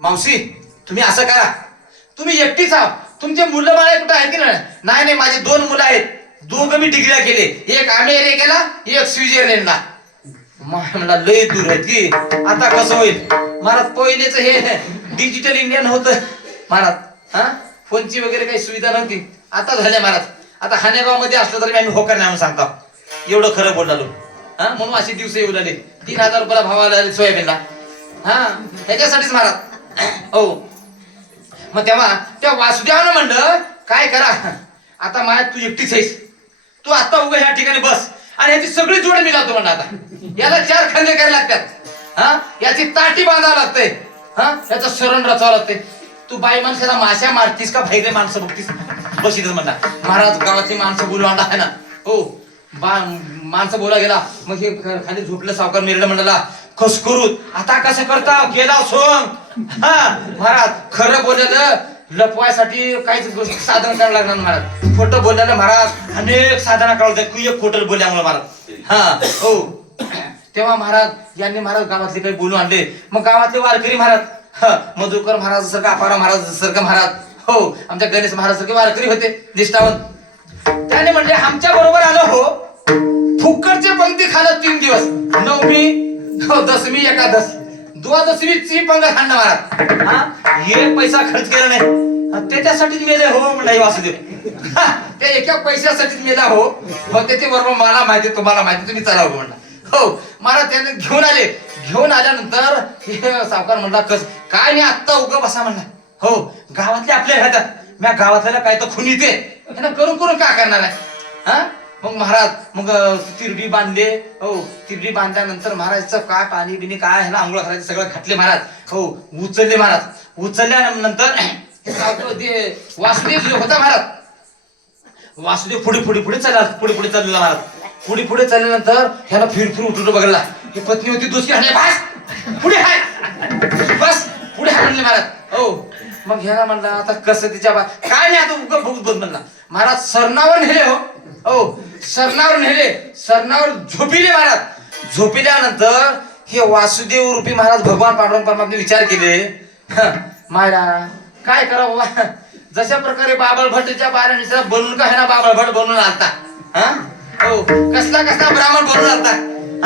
मावशी तुम्ही असं करा. तुम्ही एकटीच आहात. तुमचे मुलं बाळ कुठं आहेत की नाही? नाही नाही माझे दोन मुलं आहेत. दोघं मी डिग्र्या केले एक अमेरिकेला एक स्वित्झर्लंडला. म्हणला लय दूर आहेत की. आता कसं होईल? महाराज पहिलेच हे डिजिटल इंडियन होतं. महाराज हा? फोनची वगैरे काही सुविधा नव्हती. आता झाल्या महाराज आता हानेगावमध्ये असलं तरी आम्ही होकार नाही म्हणून सांगतो. एवढं खरं बोललो. हा? म्हणून असे दिवस येऊ लागले. तीन हजार रुपयाला भावाला आले सोयाबीनला. हा? ह्याच्यासाठीच महाराज हो मग तेव्हा त्या वासुदेवानं म्हणलं काय करा? आता माया तू एकटीच आहेस. तू आता उभं ह्या ठिकाणी बस आणि ह्याची सगळी जोड मी लावतो म्हणलं आता. याला चार खांदे करायला लागतात. हा? याची ताटी बांधावं लागते हा? याचं शरण रचावं लागते तू बाई माणसाला माश्या मारतीस का भैरे माणसं बघतीस? बस इथं म्हणला. महाराज गावातली माणसं बोलवांडा आहे ना? हो. बा माणसं बोला गेला. मग हे खाली झोपलं सावकार मिरड म्हणला खसकरून आता कसं करता? गेला सोंग. हा महाराज खरं बोलायचं लपवायसाठी काहीच गोष्ट साधन करायला लागणार महाराज. खोटं बोलायला महाराज अनेक साधना करावं लागतात. एक खोटं बोलल्यामुळे महाराज. हा हो. तेव्हा महाराज यांनी महाराज गावातले काही बोलून आणले. मग गावातले वारकरी महाराज मधुकर महाराज सारखा अपारा महाराज. सारखं महाराज हो आमच्या गणेश महाराज सारखे वारकरी होते निष्ठावंत. त्याने म्हणले आमच्या बरोबर आलो हो. फुक्कडचे पंक्ती खाल्लं तीन दिवस. नवमी हो, दसमी एकादश द्वादशीची पंग खाल्लं महाराज. हा? एक पैसा खर्च केला नाही. त्याच्यासाठीच मेले हो म्हणला वासुदेव. त्या एका पैशासाठीच मेला हो. त्याच्या बरोबर मला माहिती तुम्हाला माहिती तुम्ही चला हो म्हणला. हो मला त्याने घेऊन आले. घेऊन आल्यानंतर सावकार म्हणला कस काय नाही आत्ता उगा बसा म्हणला. हो गावातले आपले राहतात म्या गावातल्याला काय तर खून येते. ह्यानं करून करून काय करणार आहे? हा? मग महाराज मग तिरडी बांधले. हो तिरडी बांधल्यानंतर महाराजचं काय पाणी बिणी काय ह्याला आंघोळ करायचं सगळं घातले महाराज. हो उचलले महाराज. उचलल्यानंतर वासुदेव होता महाराज वासुदेव पुढे पुढे पुढे चालला पुढे पुढे चाललेला महाराज. पुढे पुढे चालल्यानंतर ह्याला फिर फिर उठून बघला ही पत्नी होती दुसरी हाणे बस! पुढे हाय! बस! पुढे हाय म्हणले महाराज. हो मग ह्याला म्हणला आता कसं तिच्या बा काय नाही आता उगा बघूत बंद म्हणला. महाराज सरणावर नेले हो. हो सरनावर नेले सरणावर झोपिले महाराज. झोपिल्यानंतर हे वासुदेव रूपी महाराज भगवान पांडुरंग परमात्मे विचार केले. मायरा काय करावं बाबा? जशा प्रकारे बाबळ भट्टच्या बाराणीचा बनून का ना बाबळ भट बनून आणता? हा? हो कसला कसला ब्राह्मण बनून आणता?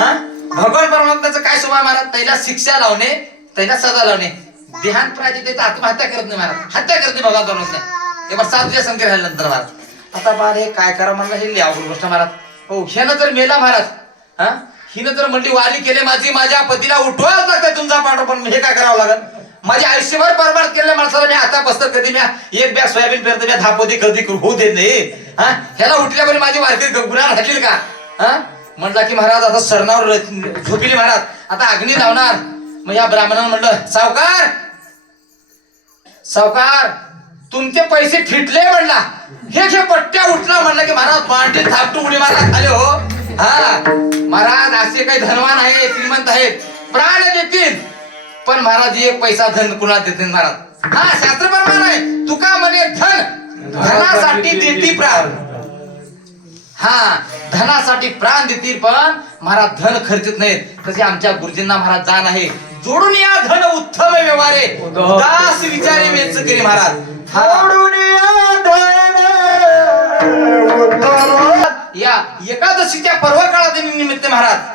हा? भगवान परमात्म्याचं काय सुभा महाराज? त्याला शिक्षा लावणे त्याला सजा लावणे. देहांत प्राची त्याचा आत्महत्या करत नाही महाराज. हत्या करत नाही भगवान परमात्मा ते सातव्या संख्या राहिल्यानंतर महाराज. आता बाळ हे काय करा म्हणलं? हे लिहावं गोष्ट महाराज. हो ह्यानं जर मेला महाराज. हा? हिनं जर म्हणली वारी केले माझी माझ्या पतीला उठवायला लागतं तुमचा पाठो पण. हे काय करावं लागल माझ्या आयुष्यभर बरबाद केलेल्या माणसाला मी आता बसतात कधी मी एक बॅग सोयाबीन पेरतो मी धापोदी कधी होऊ देत नाही. हा? ह्याला उठल्यापर्यंत माझी वारकरी गुन्हा राहतील का? हा? म्हटला की महाराज आता सरणावर झोपिली महाराज. आता अग्नी लावणार. मग या ब्राह्मणानं म्हणलं सावकार सावकार तुमचे पैसे फिटले म्हणला. हे घे पट्ट्या उठला म्हणला की महाराज मांडी थापटू उडी मारला खाली हो. हा. महाराज असे काही धनवान आहे श्रीमंत आहेत. प्राण देतील. पण महाराज एक पैसा धन कुणा देतील महाराज? हा शास्त्र प्रमाण आहे. तुका म्हणे धन धनासाठी देती प्राण. हा धनासाठी प्राण देतील पण महाराज धन खर्चित नाहीत. तसे आमच्या गुरुजींना महाराज जाण आहे. जोडून या धन उत्तम व्यवहारे. दास विचारे वेच करी महाराज. हा. एकादशीच्या पर्व काळात निमित्त महाराज.